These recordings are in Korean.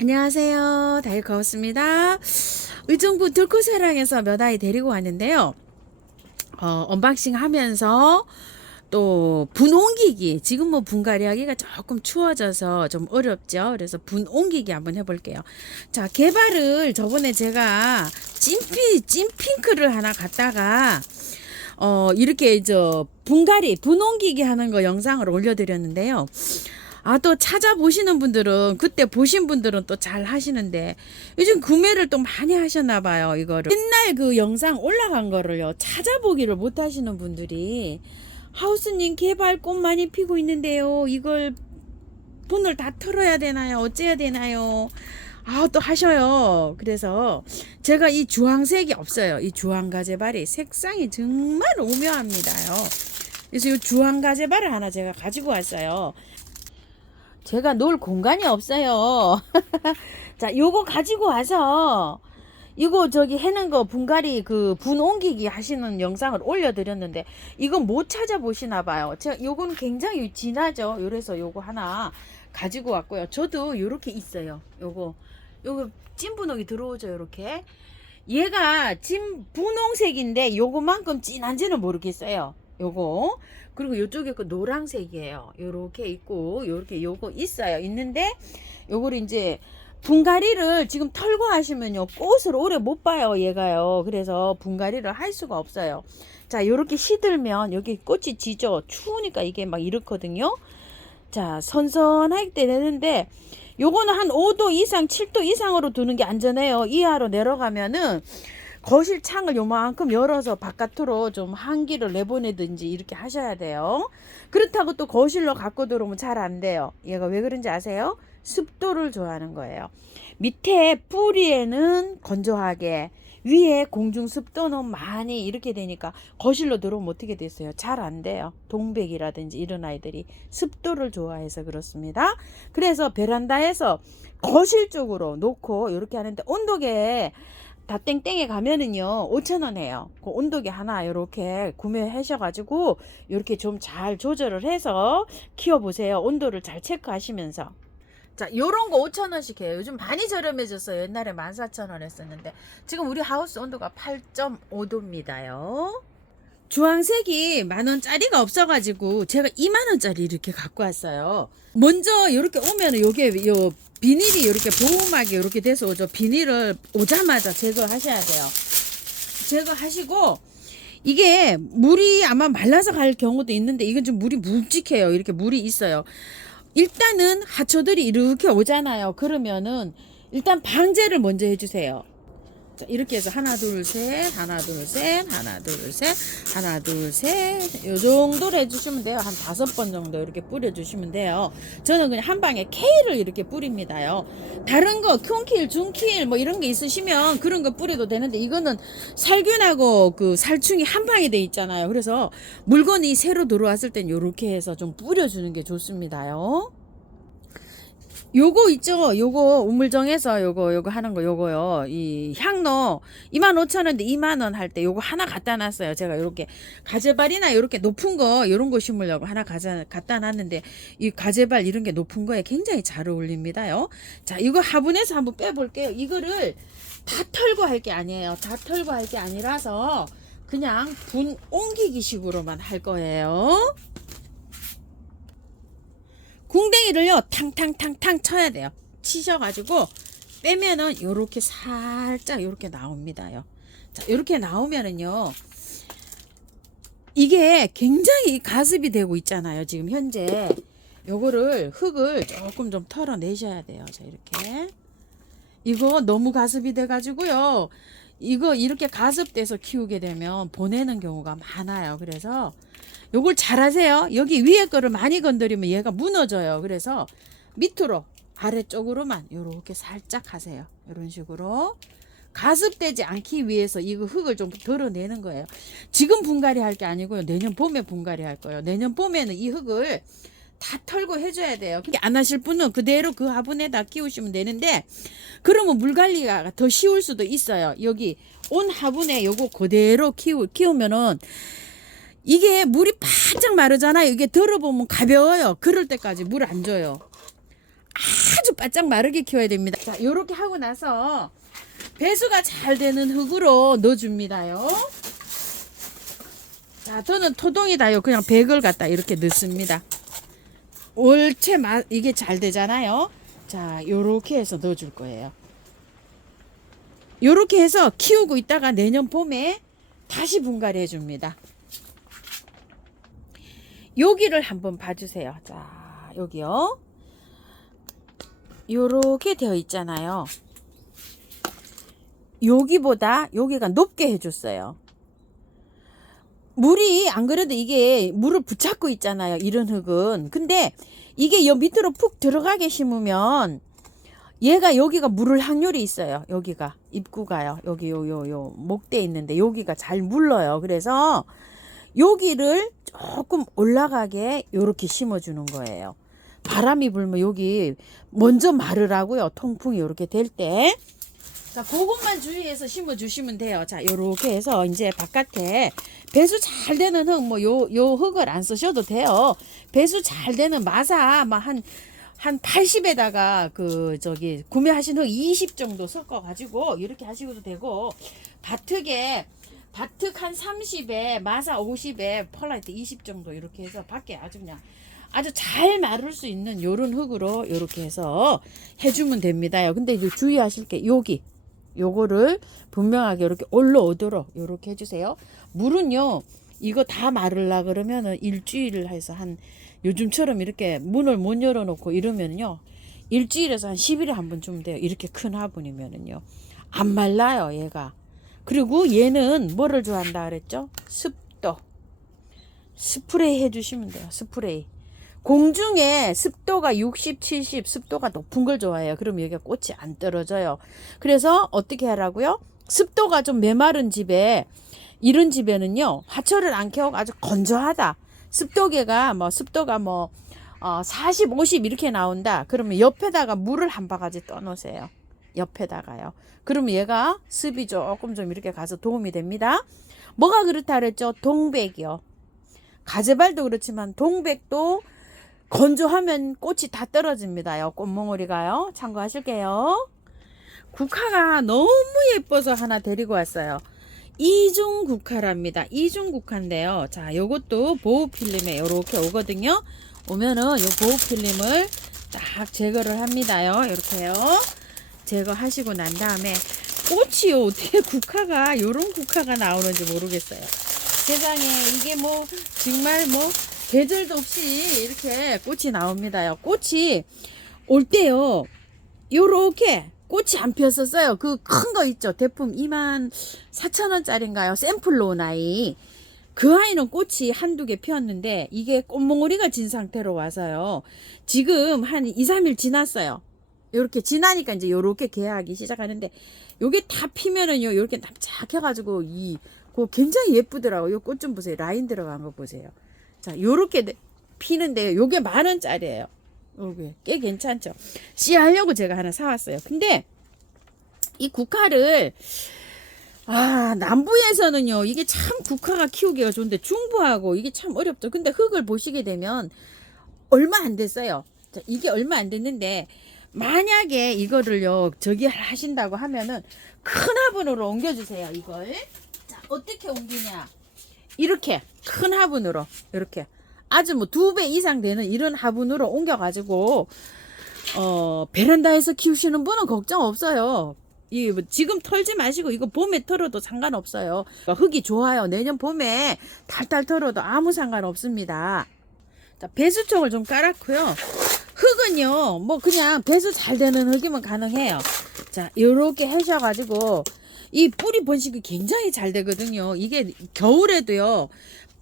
안녕하세요. 다이거웠습니다. 의정부 들꽃사랑에서 몇 아이 데리고 왔는데요. 언박싱 하면서 또 분 옮기기, 지금 뭐 분갈이 하기가 조금 추워져서 좀 어렵죠. 그래서 분 옮기기 한번 해볼게요. 자, 개발을 저번에 제가 찐핑크를 하나 갖다가 이렇게 분갈이 분 옮기기 하는 거 영상을 올려드렸는데요. 또 찾아보시는 분들은, 그때 보신 분들은 또 잘 하시는데, 요즘 구매를 또 많이 하셨나 봐요, 이거를. 옛날 그 영상 올라간 거를요, 찾아보기를 못 하시는 분들이, 하우스님 개발 꽃 많이 피고 있는데요, 이걸 분을 다 털어야 되나요? 어째야 되나요? 또 하셔요. 그래서 제가 이 주황색이 없어요. 이 주황가재발이 색상이 정말 오묘합니다요. 그래서 이 주황가재발을 하나 제가 가지고 왔어요. 제가 놓을 공간이 없어요. 자, 요거 가지고 와서 이거 해는 거 분갈이 그 분 옮기기 하시는 영상을 올려드렸는데 이건 못 찾아보시나 봐요. 제가 요건 굉장히 진하죠. 그래서 요거 하나 가지고 왔고요. 저도 요렇게 있어요. 요거 찐분홍이 들어오죠. 요렇게 얘가 진 분홍색인데 요거만큼 진한지는 모르겠어요. 요거 그리고 요쪽에 그 노란색이에요. 요렇게 있고 요렇게 요거 있어요. 있는데 요거를 이제 분갈이를 지금 털고 하시면요 꽃을 오래 못 봐요. 얘가요. 그래서 분갈이를 할 수가 없어요. 자, 요렇게 시들면 여기 꽃이 지죠. 추우니까 이게 막 이렇거든요. 자, 선선하게 되는데 요거는 한 5도 이상 7도 이상으로 두는 게 안전해요. 이하로 내려가면은 거실 창을 요만큼 열어서 바깥으로 좀 한기를 내보내든지 이렇게 하셔야 돼요. 그렇다고 또 거실로 갖고 들어오면 잘 안 돼요. 얘가 왜 그런지 아세요? 습도를 좋아하는 거예요. 밑에 뿌리에는 건조하게, 위에 공중 습도는 많이 이렇게 되니까 거실로 들어오면 어떻게 됐어요? 잘 안 돼요. 동백이라든지 이런 아이들이 습도를 좋아해서 그렇습니다. 그래서 베란다에서 거실 쪽으로 놓고 이렇게 하는데 온도계에 다 땡땡에 가면은요 5,000원 해요. 그 온도계 하나 이렇게 구매하셔가지고 이렇게 좀 잘 조절을 해서 키워보세요. 온도를 잘 체크하시면서. 자, 요런 거 5,000원씩 해요. 요즘 많이 저렴해졌어요. 옛날에 14,000원 했었는데 지금 우리 하우스 온도가 8.5도입니다요. 주황색이 10,000원짜리가 없어가지고 제가 20,000원짜리 이렇게 갖고 왔어요. 먼저 이렇게 오면은 요게 요 비닐이 이렇게 보호막이 이렇게 돼서 오죠. 비닐을 오자마자 제거하셔야 돼요. 제거하시고 이게 물이 아마 말라서 갈 경우도 있는데 이건 좀 물이 묵직해요. 이렇게 물이 있어요. 일단은 하초들이 이렇게 오잖아요. 그러면은 일단 방제를 먼저 해주세요. 자, 이렇게 해서 하나 둘 셋 하나 둘 셋 하나 둘 셋 하나 둘 셋 요 정도로 해주시면 돼요. 한 5번 정도 이렇게 뿌려주시면 돼요. 저는 그냥 한 방에 K를 이렇게 뿌립니다요. 다른 거 콩킬 중킬 뭐 이런 게 있으시면 그런 거 뿌려도 되는데 이거는 살균하고 그 살충이 한 방에 돼 있잖아요. 그래서 물건이 새로 들어왔을 땐 요렇게 해서 좀 뿌려주는 게 좋습니다요. 요거 있죠? 요거 우물정에서 요거 하는 거 요거요. 이 향로 25,000원인데 2만원 할 때 요거 하나 갖다 놨어요. 제가 요렇게 가재발이나 요렇게 높은 거 요런 거 심으려고 하나 갖다 놨는데 이 가재발 이런 게 높은 거에 굉장히 잘 어울립니다요. 자, 이거 화분에서 한번 빼볼게요. 이거를 다 털고 할 게 아니에요. 다 털고 할 게 아니라서 그냥 분 옮기기 식으로만 할 거예요. 궁뎅이를요 탕탕탕탕 쳐야 돼요. 치셔가지고 빼면은 요렇게 살짝 요렇게 나옵니다요. 자, 요렇게 나오면은요 이게 굉장히 가습이 되고 있잖아요. 지금 현재 요거를 흙을 조금 좀 털어내셔야 돼요. 자, 이렇게 이거 너무 가습이 돼 가지고요 이거 이렇게 가습돼서 키우게 되면 보내는 경우가 많아요. 그래서 요걸 잘 하세요. 여기 위에 거를 많이 건드리면 얘가 무너져요. 그래서 밑으로 아래쪽으로만 요렇게 살짝 하세요. 이런 식으로 가습되지 않기 위해서 이거 흙을 좀 덜어내는 거예요. 지금 분갈이 할 게 아니고요. 내년 봄에 분갈이 할 거예요. 내년 봄에는 이 흙을 다 털고 해줘야 돼요. 그게 안 하실 분은 그대로 그 화분에다 키우시면 되는데 그러면 물 관리가 더 쉬울 수도 있어요. 여기 온 화분에 요거 그대로 키우면은 이게 물이 바짝 마르잖아요. 이게 들어보면 가벼워요. 그럴 때까지 물 안 줘요. 아주 바짝 마르게 키워야 됩니다. 자, 요렇게 하고 나서 배수가 잘 되는 흙으로 넣어줍니다요. 자, 저는 토동이다요. 그냥 100을 갖다 이렇게 넣습니다. 올채 이게 잘 되잖아요. 자, 요렇게 해서 넣어줄 거예요. 요렇게 해서 키우고 있다가 내년 봄에 다시 분갈이 해줍니다. 여기를 한번 봐주세요. 자, 여기요. 요렇게 되어 있잖아요. 여기보다 여기가 높게 해줬어요. 물이 안 그래도 이게 물을 붙잡고 있잖아요. 이런 흙은. 근데 이게 여 밑으로 푹 들어가게 심으면 얘가 여기가 물을 확률이 있어요. 여기가 입구가요. 여기 요 목대 있는데 여기가 잘 물러요. 그래서 여기를 조금 올라가게 요렇게 심어주는 거예요. 바람이 불면 여기 먼저 마르라고요. 통풍이 요렇게 될 때. 자, 그것만 주의해서 심어주시면 돼요. 자, 요렇게 해서 이제 바깥에 배수 잘 되는 흙, 뭐 요 흙을 안 쓰셔도 돼요. 배수 잘 되는 마사, 한 80에다가 구매하신 흙 20 정도 섞어가지고 이렇게 하시고도 되고, 밭흙 한 30에 마사 50에 펄라이트 20 정도 이렇게 해서 밖에 아주 잘 마를 수 있는 요런 흙으로 이렇게 해서 해주면 됩니다요. 근데 이제 주의하실 게 요거를 분명하게 이렇게 올라오도록 이렇게 해주세요. 물은요, 이거 다 마르려 그러면은 일주일을 해서 요즘처럼 이렇게 문을 못 열어놓고 이러면요, 일주일에서 한 10일에 한 번 주면 돼요. 이렇게 큰 화분이면은요, 안 말라요, 얘가. 그리고 얘는 뭐를 좋아한다 그랬죠? 습도. 스프레이 해주시면 돼요. 스프레이. 공중에 습도가 60, 70 습도가 높은 걸 좋아해요. 그럼 여기가 꽃이 안 떨어져요. 그래서 어떻게 하라고요? 습도가 좀 메마른 집에, 이런 집에는요, 화초를 안 켜고 아주 건조하다. 습도가 40, 50 이렇게 나온다. 그러면 옆에다가 물을 한 바가지 떠놓으세요. 옆에다가요. 그러면 얘가 습이 조금 좀 이렇게 가서 도움이 됩니다. 뭐가 그렇다 그랬죠? 동백이요. 가재발도 그렇지만 동백도 건조하면 꽃이 다 떨어집니다요. 꽃몽오리가요. 참고하실게요. 국화가 너무 예뻐서 하나 데리고 왔어요. 이중 국화랍니다. 이중 국화인데요. 자, 요것도 보호 필름에 요렇게 오거든요. 오면은 요 보호 필름을 딱 제거를 합니다요. 이렇게요. 제거하시고 난 다음에 꽃이요, 어떻게 국화가 요런 국화가 나오는지 모르겠어요. 세상에, 이게 정말 계절도 없이 이렇게 꽃이 나옵니다요. 꽃이 올 때요, 요렇게 꽃이 안 피었었어요. 그 큰 거 있죠. 대품 24,000원짜리인가요? 샘플로 온 아이. 그 아이는 꽃이 한두 개 피었는데 이게 꽃몽오리가 진 상태로 와서요, 지금 한 2, 3일 지났어요. 요렇게 지나니까 이제 요렇게 개하기 시작하는데, 요게 다 피면은요, 요렇게 납작해가지고 그거 굉장히 예쁘더라고요. 요 꽃 좀 보세요. 라인 들어간 거 보세요. 자, 요렇게 피는데요, 요게 10,000원짜리예요. 요게 꽤 괜찮죠. 씨하려고 제가 하나 사왔어요. 근데 이 국화를 남부에서는요, 이게 참 국화가 키우기가 좋은데 중부하고 이게 참 어렵죠. 근데 흙을 보시게 되면 얼마 안 됐어요. 자, 이게 얼마 안 됐는데, 만약에 이거를요, 저기 하신다고 하면은 큰 화분으로 옮겨주세요. 이걸. 자, 어떻게 옮기냐? 이렇게 큰 화분으로, 이렇게 아주 2배 이상 되는 이런 화분으로 옮겨가지고 베란다에서 키우시는 분은 걱정 없어요. 지금 털지 마시고 이거 봄에 털어도 상관없어요. 흙이 좋아요. 내년 봄에 탈탈 털어도 아무 상관없습니다. 자, 배수총을 좀 깔았고요. 흙은요, 그냥 배수 잘 되는 흙이면 가능해요. 자, 요렇게 하셔가지고 이 뿌리 번식이 굉장히 잘 되거든요. 이게 겨울에도요,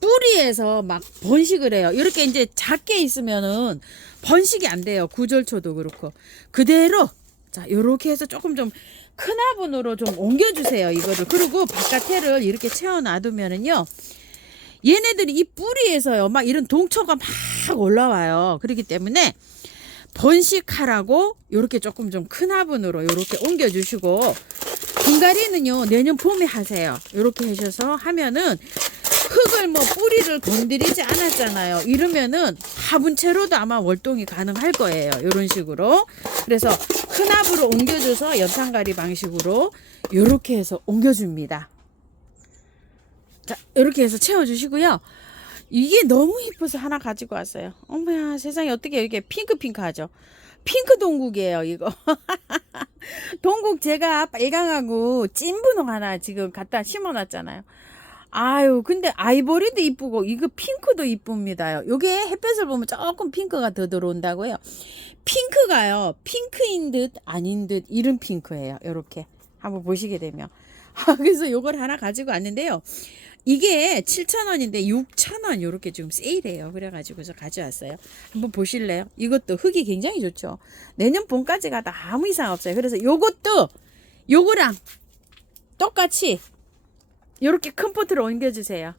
뿌리에서 막 번식을 해요. 이렇게 이제 작게 있으면은 번식이 안 돼요. 구절초도 그렇고. 그대로, 자, 요렇게 해서 조금 좀 큰 화분으로 좀 옮겨주세요. 이거를. 그리고 바깥에를 이렇게 채워 놔두면은요, 얘네들이 이 뿌리에서요, 막 이런 동초가 막 올라와요. 그렇기 때문에 번식하라고 요렇게 조금 좀 큰 화분으로 요렇게 옮겨주시고, 분갈이는요, 내년 봄에 하세요. 요렇게 하셔서 하면은 흙을 뭐 뿌리를 건드리지 않았잖아요. 이러면은 화분 채로도 아마 월동이 가능할 거예요. 이런 식으로. 그래서 큰 합으로 옮겨줘서 연탄가리 방식으로 이렇게 해서 옮겨줍니다. 자, 이렇게 해서 채워주시고요. 이게 너무 이뻐서 하나 가지고 왔어요. 어머야, 세상에 어떻게 이렇게 핑크핑크하죠? 핑크 동국이에요, 이거. 동국 제가 빨강하고 찐 분홍 하나 지금 갖다 심어놨잖아요. 아유, 근데 아이보리도 이쁘고 이거 핑크도 이쁩니다요. 요게 햇볕을 보면 조금 핑크가 더 들어온다고요. 핑크가요, 핑크인 듯 아닌 듯 이런 핑크예요. 요렇게 한번 보시게 되면. 그래서 요걸 하나 가지고 왔는데요. 이게 7,000원인데 6,000원 요렇게 지금 세일해요. 그래가지고서 가져왔어요. 한번 보실래요? 이것도 흙이 굉장히 좋죠. 내년 봄까지 가도 아무 이상 없어요. 그래서 요것도 요거랑 똑같이 요렇게 큰 포트로 옮겨주세요.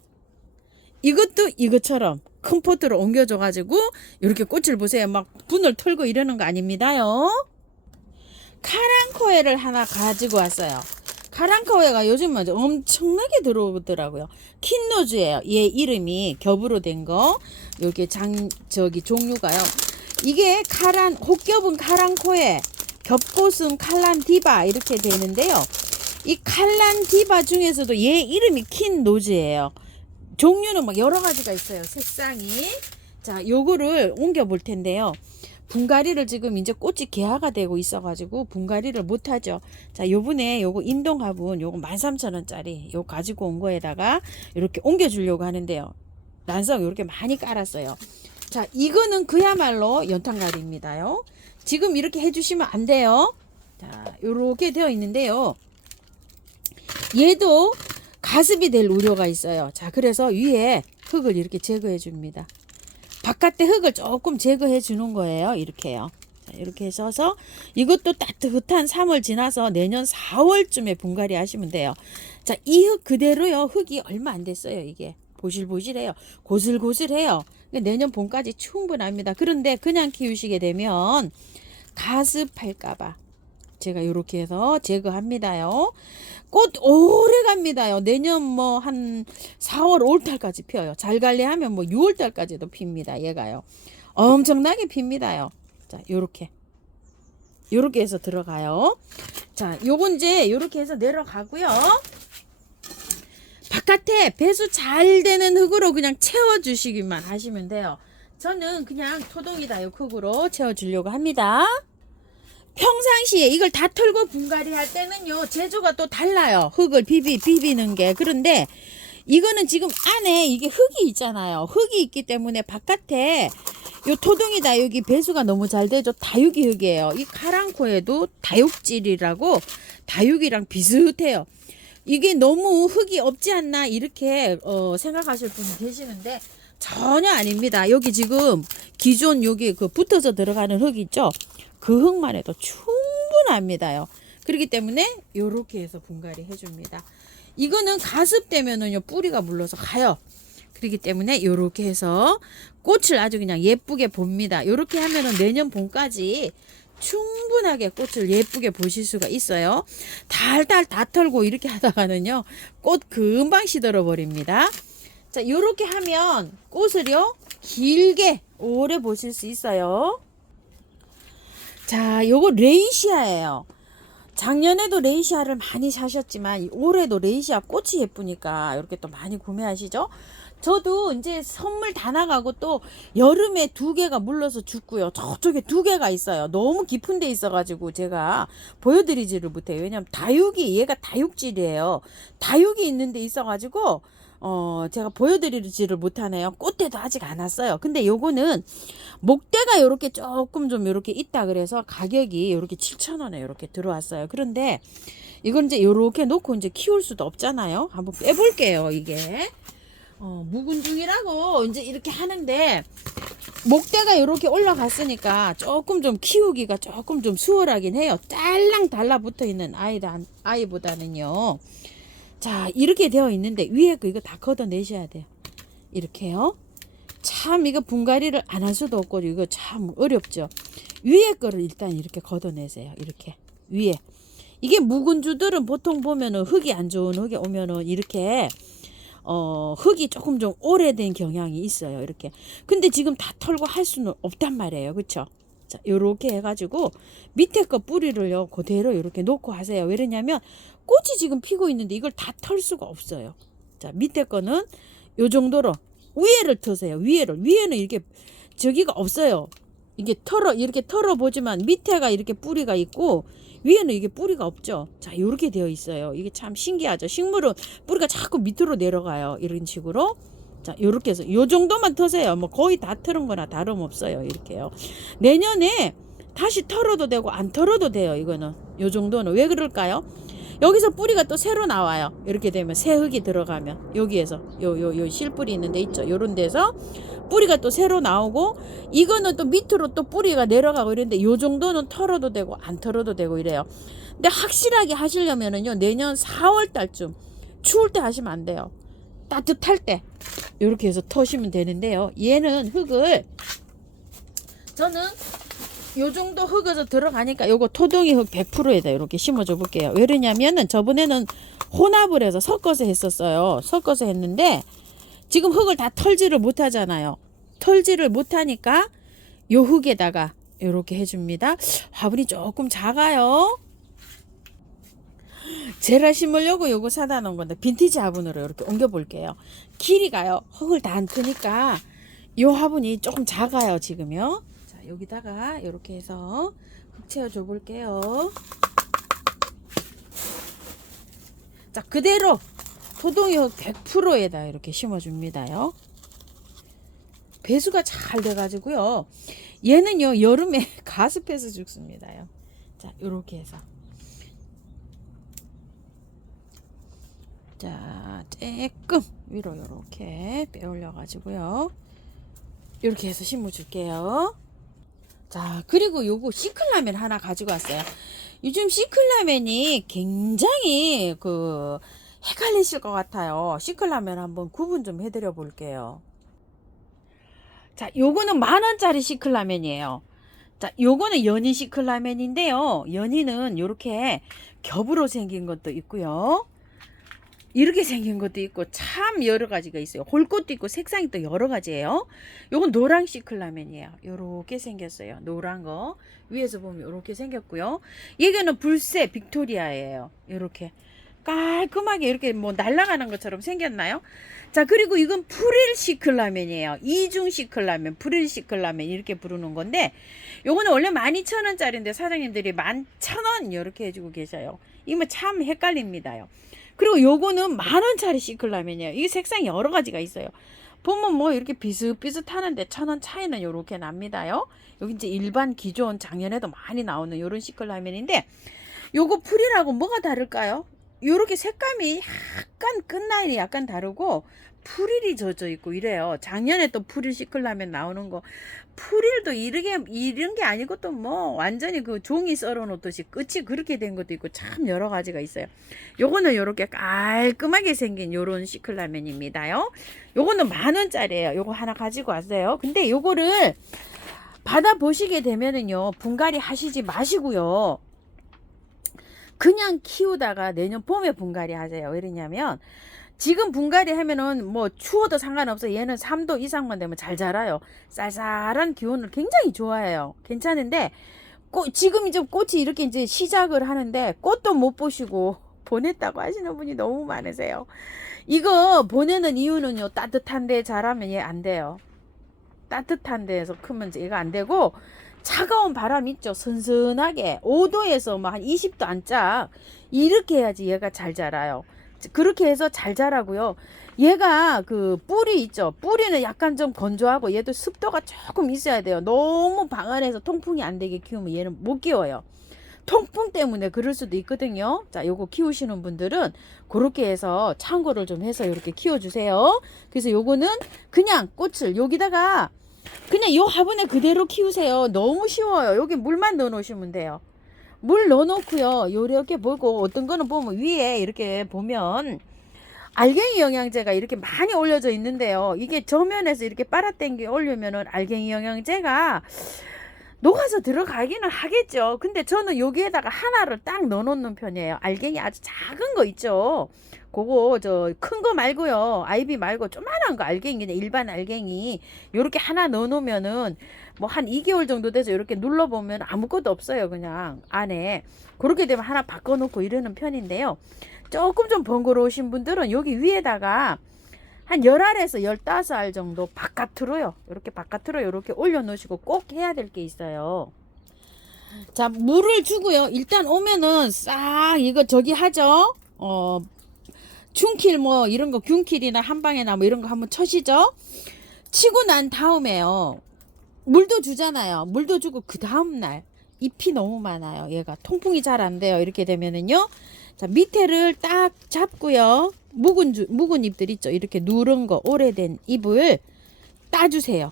이것도 이것처럼 큰 포트로 옮겨줘가지고 이렇게 꽃을 보세요. 막 분을 털고 이러는 거 아닙니다요. 카랑코에를 하나 가지고 왔어요. 카랑코에가 요즘은 엄청나게 들어오더라고요. 킨노즈예요. 얘 이름이 겹으로 된 거. 이렇게 종류가요. 이게 혹겹은 카랑코에, 겹꽃은 칼란디바 이렇게 되는데요. 이 칼란디바 중에서도 얘 이름이 킨노즈예요. 종류는 막 여러 가지가 있어요. 색상이. 자, 요거를 옮겨 볼 텐데요. 분갈이를 지금 이제 꽃이 개화가 되고 있어가지고 분갈이를 못하죠. 자, 요번에 요거 인동화분 요거 13,000원짜리 요거 가지고 온 거에다가 이렇게 옮겨주려고 하는데요. 난석 이렇게 많이 깔았어요. 자, 이거는 그야말로 연탄가리입니다요. 지금 이렇게 해주시면 안 돼요. 자, 요렇게 되어 있는데요. 얘도 가습이 될 우려가 있어요. 자, 그래서 위에 흙을 이렇게 제거해 줍니다. 바깥에 흙을 조금 제거해 주는 거예요. 이렇게요. 자, 이렇게 해서 이것도 따뜻한 3월 지나서 내년 4월쯤에 분갈이 하시면 돼요. 자, 이 흙 그대로요. 흙이 얼마 안 됐어요. 이게 보실보실해요. 고슬고슬해요. 내년 봄까지 충분합니다. 그런데 그냥 키우시게 되면 가습할까봐 제가 이렇게 해서 제거합니다요. 꽃 오래 갑니다요. 내년 뭐 한 4월 5월달까지 피어요. 잘 관리하면 뭐 6월달까지도 핍니다. 얘가요. 엄청나게 핍니다요. 자, 요렇게 해서 들어가요. 자, 요건 이제 요렇게 해서 내려가고요. 바깥에 배수 잘 되는 흙으로 그냥 채워주시기만 하시면 돼요. 저는 그냥 토동이다육 흙으로 채워주려고 합니다. 평상시에 이걸 다 털고 분갈이 할 때는요, 제조가 또 달라요. 흙을 비비는 게. 그런데 이거는 지금 안에 이게 흙이 있잖아요. 흙이 있기 때문에 바깥에 요 토동이다 여기 배수가 너무 잘 되죠. 다육이 흙이에요. 이 카랑코에도 다육질이라고 다육이랑 비슷해요. 이게 너무 흙이 없지 않나 이렇게 생각하실 분이 계시는데 전혀 아닙니다. 여기 지금 기존 여기 그 붙어서 들어가는 흙 있죠. 그 흙만 해도 충분합니다요. 그렇기 때문에 요렇게 해서 분갈이 해줍니다. 이거는 가습되면은요 뿌리가 물러서 가요. 그렇기 때문에 요렇게 해서 꽃을 아주 그냥 예쁘게 봅니다. 요렇게 하면은 내년 봄까지 충분하게 꽃을 예쁘게 보실 수가 있어요. 달달 다 털고 이렇게 하다가는요 꽃 금방 시들어 버립니다. 자, 요렇게 하면 꽃을요 길게 오래 보실 수 있어요. 자, 요거 레이시아예요. 작년에도 레이시아를 많이 사셨지만 올해도 레이시아 꽃이 예쁘니까 이렇게 또 많이 구매하시죠. 저도 이제 선물 다 나가고 또 여름에 2개가 물러서 죽고요. 저쪽에 2개가 있어요. 너무 깊은 데 있어가지고 제가 보여드리지를 못해요. 왜냐면 다육이 얘가 다육질이에요. 다육이 있는 데 있어가지고 제가 보여드리지를 못하네요. 꽃대도 아직 안 왔어요. 근데 요거는 목대가 요렇게 조금 좀 요렇게 있다 그래서 가격이 요렇게 7,000원에 요렇게 들어왔어요. 그런데 이건 이제 요렇게 놓고 이제 키울 수도 없잖아요. 한번 빼볼게요. 이게 묵은 중이라고 이제 이렇게 하는데 목대가 이렇게 올라갔으니까 조금 좀 키우기가 조금 좀 수월하긴 해요. 딸랑 달라붙어 있는 아이보다는요. 자, 이렇게 되어 있는데 위에 거 이거 다 걷어내셔야 돼요. 이렇게요. 참 이거 분갈이를 안 할 수도 없고 이거 참 어렵죠. 위에 거를 일단 이렇게 걷어내세요. 이렇게 위에 이게 묵은주들은 보통 보면은 흙이 안 좋은 흙에 오면은 이렇게 흙이 조금 좀 오래된 경향이 있어요. 이렇게. 근데 지금 다 털고 할 수는 없단 말이에요. 그쵸? 자, 요렇게 해가지고 밑에 거 뿌리를요, 그대로 이렇게 놓고 하세요. 왜냐면 꽃이 지금 피고 있는데 이걸 다 털 수가 없어요. 자, 밑에 거는 요 정도로 위에를 터세요. 위에는 이렇게 저기가 없어요. 이게 이렇게 털어보지만 밑에가 이렇게 뿌리가 있고 위에는 이게 뿌리가 없죠. 자, 이렇게 되어 있어요. 이게 참 신기하죠. 식물은 뿌리가 자꾸 밑으로 내려가요. 이런 식으로. 자, 요렇게 해서 요 정도만 터세요. 뭐 거의 다 털은 거나 다름없어요. 이렇게요. 내년에 다시 털어도 되고 안 털어도 돼요. 이거는 요 정도는. 왜 그럴까요? 여기서 뿌리가 또 새로 나와요. 이렇게 되면 새 흙이 들어가면 여기에서 요 실뿌리 있는 데 있죠. 요런 데서 뿌리가 또 새로 나오고 이거는 또 밑으로 또 뿌리가 내려가고 이런데 요 정도는 털어도 되고 안 털어도 되고 이래요. 근데 확실하게 하시려면은요, 내년 4월 달쯤 추울 때 하시면 안 돼요. 따뜻할 때 이렇게 해서 터시면 되는데요. 얘는 흙을 저는 요 정도 흙에서 들어가니까 요거 토동이 흙 100%에다 이렇게 심어줘 볼게요. 왜냐면은 저번에는 혼합을 해서 섞어서 했었어요. 섞어서 했는데 지금 흙을 다 털지를 못하잖아요. 털지를 못하니까 요 흙에다가 이렇게 해줍니다. 화분이 조금 작아요. 제가 심으려고 요거 사다 놓은 건데 빈티지 화분으로 이렇게 옮겨 볼게요. 길이가요, 흙을 다 안 트니까 요 화분이 조금 작아요 지금요. 자, 여기다가 이렇게 해서 흙 채워줘 볼게요. 자, 그대로 토동이 흙 100%에다 이렇게 심어줍니다요. 배수가 잘 돼가지고요. 얘는요, 여름에 가습해서 죽습니다요. 자, 요렇게 해서. 자, 조금 위로 요렇게 빼올려 가지고요. 이렇게 해서 심어줄게요. 자, 그리고 요거 시클라멘 하나 가지고 왔어요. 요즘 시클라멘이 굉장히 헷갈리실 것 같아요. 시클라멘 한번 구분 좀 해드려 볼게요. 자, 요거는 10,000원짜리 시클라멘이에요. 자, 요거는 연희 시클라멘인데요. 연희는 요렇게 겹으로 생긴 것도 있고요. 이렇게 생긴 것도 있고 참 여러 가지가 있어요. 홀꽃도 있고 색상이 또 여러 가지예요. 요건 노랑 시클라멘이에요. 요렇게 생겼어요. 노란 거 위에서 보면 요렇게 생겼고요. 얘는 불새 빅토리아예요. 요렇게 깔끔하게 이렇게 뭐 날아가는 것처럼 생겼나요? 자, 그리고 이건 프릴 시클라멘이에요. 이중 시클라멘, 프릴 시클라멘 이렇게 부르는 건데 요거는 원래 12,000원짜리인데 사장님들이 11,000원 이렇게 해주고 계셔요. 이거 참 헷갈립니다요. 그리고 요거는 10,000원짜리 시클라멘이에요. 이게 색상이 여러 가지가 있어요. 보면 뭐 이렇게 비슷비슷하는데 1,000원 차이는 요렇게 납니다요. 여기 이제 일반 기존 작년에도 많이 나오는 요런 시클라멘인데 요거 풀이라고 뭐가 다를까요? 요렇게 색감이 약간 끝라인이 약간 다르고 프릴이 젖어 있고 이래요. 작년에 또 프릴 시클라멘 나오는 거 프릴도 이런 게 아니고 또 뭐 완전히 그 종이 썰어 놓듯이 끝이 그렇게 된 것도 있고 참 여러 가지가 있어요. 요거는 요렇게 깔끔하게 생긴 요런 시클라멘입니다요. 요거는 10,000원짜리예요. 요거 하나 가지고 왔어요. 근데 요거를 받아 보시게 되면은요, 분갈이 하시지 마시고요. 그냥 키우다가 내년 봄에 분갈이 하세요. 왜냐면 지금 분갈이 하면은 뭐 추워도 상관없어. 얘는 3도 이상만 되면 잘 자라요. 쌀쌀한 기온을 굉장히 좋아해요. 괜찮은데 지금 이제 꽃이 이렇게 이제 시작을 하는데 꽃도 못 보시고 보냈다고 하시는 분이 너무 많으세요. 이거 보내는 이유는요, 따뜻한 데 자라면 얘 안 돼요. 따뜻한 데에서 크면 얘가 안 되고 차가운 바람 있죠. 선선하게 5도에서 뭐 한 20도 안짝 이렇게 해야지 얘가 잘 자라요. 그렇게 해서 잘 자라고요. 얘가 그 뿌리 있죠. 뿌리는 약간 좀 건조하고 얘도 습도가 조금 있어야 돼요. 너무 방 안에서 통풍이 안 되게 키우면 얘는 못 키워요. 통풍 때문에 그럴 수도 있거든요. 자, 요거 키우시는 분들은 그렇게 해서 참고를 좀 해서 이렇게 키워주세요. 그래서 요거는 그냥 꽃을 여기다가 그냥 요 화분에 그대로 키우세요. 너무 쉬워요. 여기 물만 넣어 놓으시면 돼요. 물 넣어 놓고요. 요렇게 보고 어떤 거는 보면 위에 이렇게 보면 알갱이 영양제가 이렇게 많이 올려져 있는데요. 이게 저면에서 이렇게 빨아당겨 올리면은 알갱이 영양제가 녹아서 들어가기는 하겠죠. 근데 저는 여기에다가 하나를 딱 넣어 놓는 편이에요. 알갱이 아주 작은 거 있죠. 그거 저 큰 거 말고요. 아이비 말고 조그만한 거 알갱이, 그냥 일반 알갱이 요렇게 하나 넣어 놓으면은 뭐 한 2개월 정도 돼서 이렇게 눌러 보면 아무것도 없어요. 그냥 안에. 그렇게 되면 하나 바꿔 놓고 이러는 편인데요. 조금 좀 번거로우신 분들은 여기 위에다가 한 10알에서 15알 정도 바깥으로요. 이렇게 바깥으로 이렇게 올려 놓으시고 꼭 해야 될 게 있어요. 자, 물을 주고요. 일단 오면은 싹 이거 저기 하죠. 춘킬 뭐 이런 거 균킬이나 한방에나 뭐 이런 거 한번 쳐시죠. 치고 난 다음에요. 물도 주잖아요. 물도 주고 그 다음날 잎이 너무 많아요. 얘가 통풍이 잘 안 돼요. 이렇게 되면은요. 자, 밑에를 딱 잡고요. 묵은 잎들 있죠. 이렇게 누런 거 오래된 잎을 따주세요.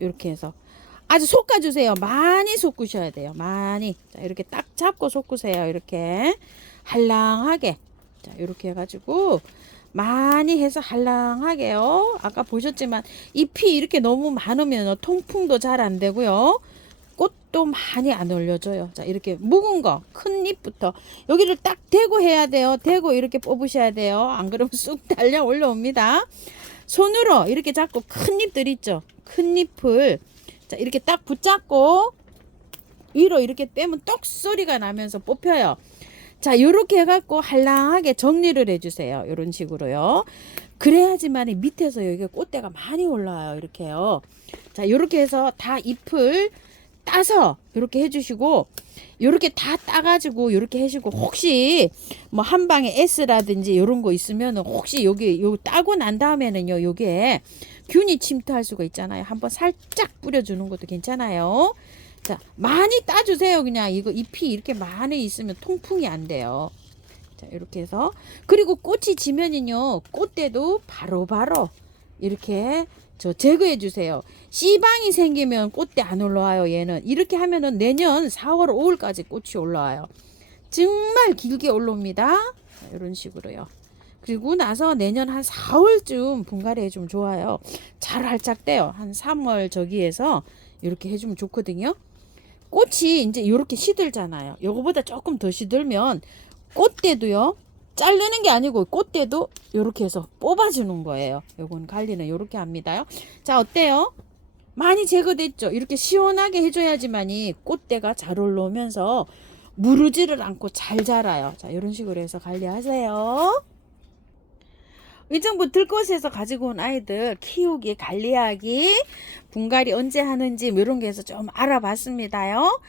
이렇게 해서 아주 솎아주세요. 많이 솎으셔야 돼요. 많이. 자, 이렇게 딱 잡고 솎으세요. 이렇게 할랑하게. 자, 이렇게 해가지고 많이 해서 할랑하게요. 아까 보셨지만 잎이 이렇게 너무 많으면 통풍도 잘 안 되고요. 꽃도 많이 안 올려줘요. 자, 이렇게 묵은 거, 큰 잎부터 여기를 딱 대고 해야 돼요. 대고 이렇게 뽑으셔야 돼요. 안 그러면 쑥 달려 올라옵니다. 손으로 이렇게 잡고 큰 잎들 있죠. 큰 잎을 자, 이렇게 딱 붙잡고 위로 이렇게 빼면 똑 소리가 나면서 뽑혀요. 자, 요렇게 해갖고 할랑하게 정리를 해주세요. 요런 식으로요. 그래야지만 밑에서 여기 꽃대가 많이 올라와요. 이렇게요. 자, 요렇게 해서 다 잎을 따서 이렇게 해주시고 요렇게 다 따가지고 요렇게 해주고 혹시 뭐 한방에 S라든지 요런 거 있으면 혹시 여기 요 따고 난 다음에는요 요게 균이 침투할 수가 있잖아요. 한번 살짝 뿌려주는 것도 괜찮아요. 자, 많이 따주세요. 그냥 이거 잎이 이렇게 많이 있으면 통풍이 안 돼요. 자, 이렇게 해서 그리고 꽃이 지면은요 꽃대도 바로바로 이렇게 제거해 주세요. 씨방이 생기면 꽃대 안 올라와요. 얘는 이렇게 하면은 내년 4월 5월까지 꽃이 올라와요. 정말 길게 올라옵니다. 자, 이런 식으로요. 그리고 나서 내년 한 4월쯤 분갈이 해주면 좋아요. 잘 활짝돼요. 한 3월 저기에서 이렇게 해주면 좋거든요. 꽃이 이제 이렇게 시들잖아요. 요거보다 조금 더 시들면 꽃대도요. 자르는 게 아니고 꽃대도 이렇게 해서 뽑아주는 거예요. 요건 관리는 이렇게 합니다요. 자, 어때요? 많이 제거됐죠? 이렇게 시원하게 해줘야지만이 꽃대가 잘 올라오면서 무르지를 않고 잘 자라요. 자, 이런 식으로 해서 관리하세요. 의정부 들꽃에서 가지고 온 아이들 키우기, 관리하기, 분갈이 언제 하는지 뭐 이런 게 해서 좀 알아봤습니다요.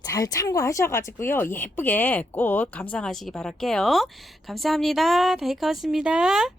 잘 참고하셔가지고요. 예쁘게 꽃 감상하시기 바랄게요. 감사합니다. 다이카였습니다.